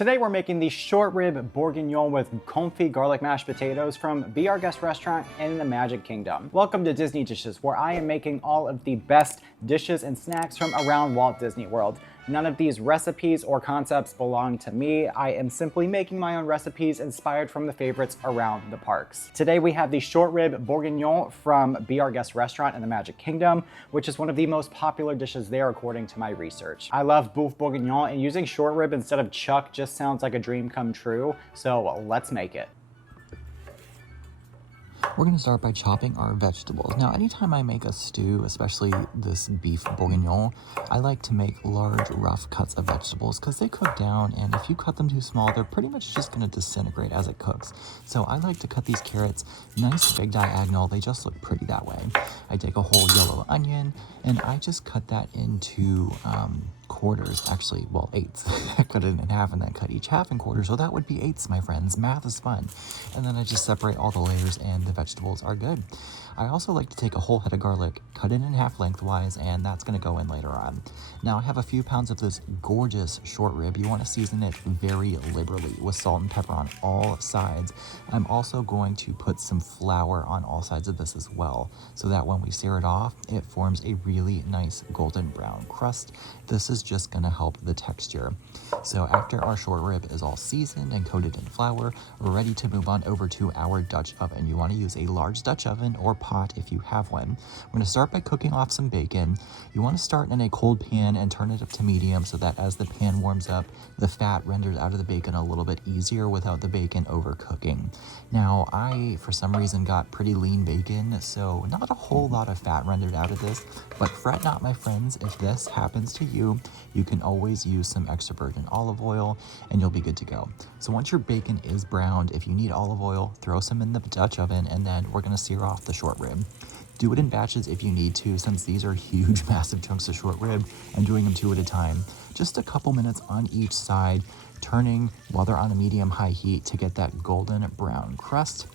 Today we're making the short rib bourguignon with confit garlic mashed potatoes from Be Our Guest restaurant in the Magic Kingdom. Welcome to Disney Dishes, where I am making all of the best dishes and snacks from around Walt Disney World. None of these recipes or concepts belong to me. I am simply making my own recipes inspired from the favorites around the parks. Today we have the short rib bourguignon from Be Our Guest restaurant in the Magic Kingdom, which is one of the most popular dishes there according to my research. I love boeuf bourguignon, and using short rib instead of chuck just sounds like a dream come true, so let's make it. We're going to start by chopping our vegetables. Now, anytime I make a stew, especially this beef bourguignon, I like to make large, rough cuts of vegetables because they cook down, and if you cut them too small, they're pretty much just going to disintegrate as it cooks. So I like to cut these carrots nice big diagonal. They just look pretty that way. I take a whole yellow onion, and I just cut that into quarters, actually, well, eighths. I cut it in half and then cut each half in quarters, so that would be eighths, my friends. Math is fun. And then I just separate all the layers and the vegetables are good. I also like to take a whole head of garlic, cut it in half lengthwise, and that's going to go in later on. Now I have a few pounds of this gorgeous short rib. You want to season it very liberally with salt and pepper on all sides. I'm also going to put some flour on all sides of this as well, so that when we sear it off, it forms a really nice golden brown crust. This is just going to help the texture. So after our short rib is all seasoned and coated in flour, we're ready to move on over to our Dutch oven. You want to use a large Dutch oven or pot if you have one. We're going to start by cooking off some bacon. You want to start in a cold pan and turn it up to medium so that as the pan warms up, the fat renders out of the bacon a little bit easier without the bacon overcooking. Now, I, for some reason, got pretty lean bacon, so not a whole lot of fat rendered out of this, but fret not, my friends. If this happens to you, you can always use some extra virgin olive oil and you'll be good to go. So once your bacon is browned, if you need olive oil, throw some in the Dutch oven, and then we're going to sear off the short rib. Do it in batches if you need to, since these are huge, massive chunks of short rib, and doing them 2 at a time. Just a couple minutes on each side, turning while they're on a medium-high heat to get that golden brown crust.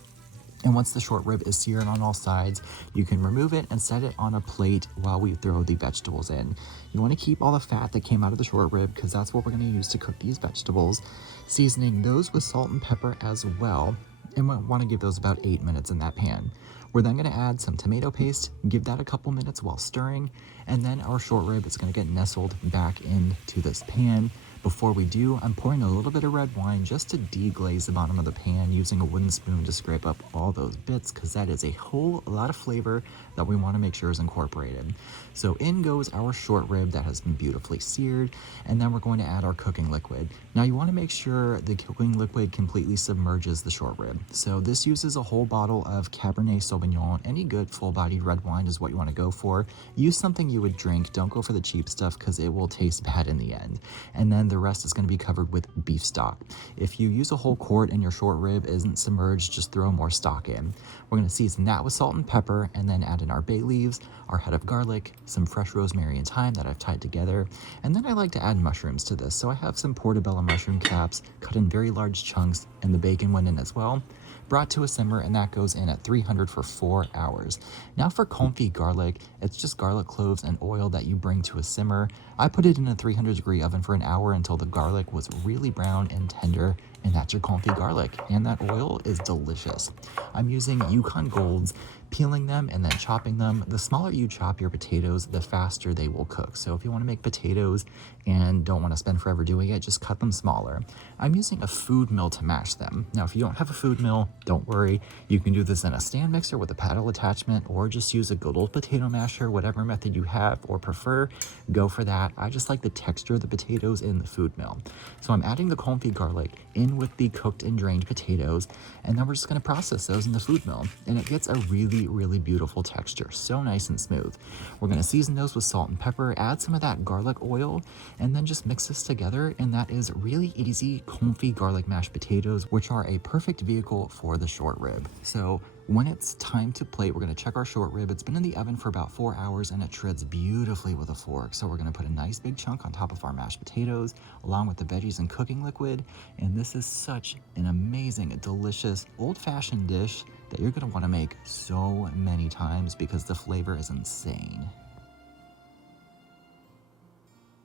And once the short rib is seared on all sides, you can remove it and set it on a plate while we throw the vegetables in. You want to keep all the fat that came out of the short rib because that's what we're going to use to cook these vegetables, seasoning those with salt and pepper as well. And we want to give those about 8 minutes in that pan. We're then going to add some tomato paste, give that a couple minutes while stirring, and then our short rib is going to get nestled back into this pan. Before we do, I'm pouring a little bit of red wine just to deglaze the bottom of the pan, using a wooden spoon to scrape up all those bits, because that is a whole lot of flavor that we want to make sure is incorporated. So in goes our short rib that has been beautifully seared, and then we're going to add our cooking liquid. Now you want to make sure the cooking liquid completely submerges the short rib. So this uses a whole bottle of Cabernet Sauvignon. Any good full-bodied red wine is what you want to go for. Use something you would drink. Don't go for the cheap stuff because it will taste bad in the end. And then the rest is going to be covered with beef stock. If you use a whole quart and your short rib isn't submerged, just throw more stock in. We're going to season that with salt and pepper, and then add in our bay leaves, our head of garlic, some fresh rosemary and thyme that I've tied together. And then I like to add mushrooms to this. So I have some portobello mushroom caps cut in very large chunks, and the bacon went in as well. Brought to a simmer, and that goes in at 300 for 4 hours. Now for confit garlic, it's just garlic cloves and oil that you bring to a simmer. I put it in a 300-degree oven for an hour until the garlic was really brown and tender, and that's your confit garlic, and that oil is delicious. I'm using Yukon Golds, peeling them and then chopping them. The smaller you chop your potatoes, the faster they will cook. So if you want to make potatoes and don't want to spend forever doing it, just cut them smaller. I'm using a food mill to mash them. Now, if you don't have a food mill, don't worry. You can do this in a stand mixer with a paddle attachment, or just use a good old potato masher, whatever method you have or prefer, go for that. I just like the texture of the potatoes in the food mill. So I'm adding the confit garlic in with the cooked and drained potatoes, and then we're just going to process those in the food mill, and it gets a really beautiful texture, so nice and smooth. We're going to season those with salt and pepper, add some of that garlic oil, and then just mix this together, and that is really easy confit garlic mashed potatoes, which are a perfect vehicle for the short rib. So when it's time to plate, we're going to check our short rib. It's been in the oven for about 4 hours, and it shreds beautifully with a fork. So we're going to put a nice big chunk on top of our mashed potatoes, along with the veggies and cooking liquid. And this is such an amazing, delicious, old-fashioned dish that you're going to want to make so many times because the flavor is insane.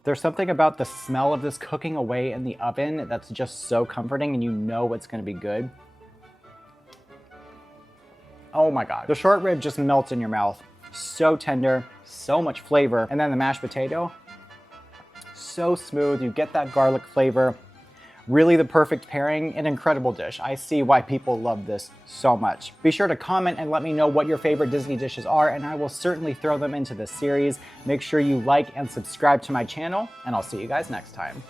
There's something about the smell of this cooking away in the oven that's just so comforting, and you know it's gonna be good. Oh my God. The short rib just melts in your mouth. So tender, so much flavor. And then the mashed potato, so smooth. You get that garlic flavor. Really the perfect pairing, an incredible dish. I see why people love this so much. Be sure to comment and let me know what your favorite Disney dishes are, and I will certainly throw them into this series. Make sure you like and subscribe to my channel, and I'll see you guys next time.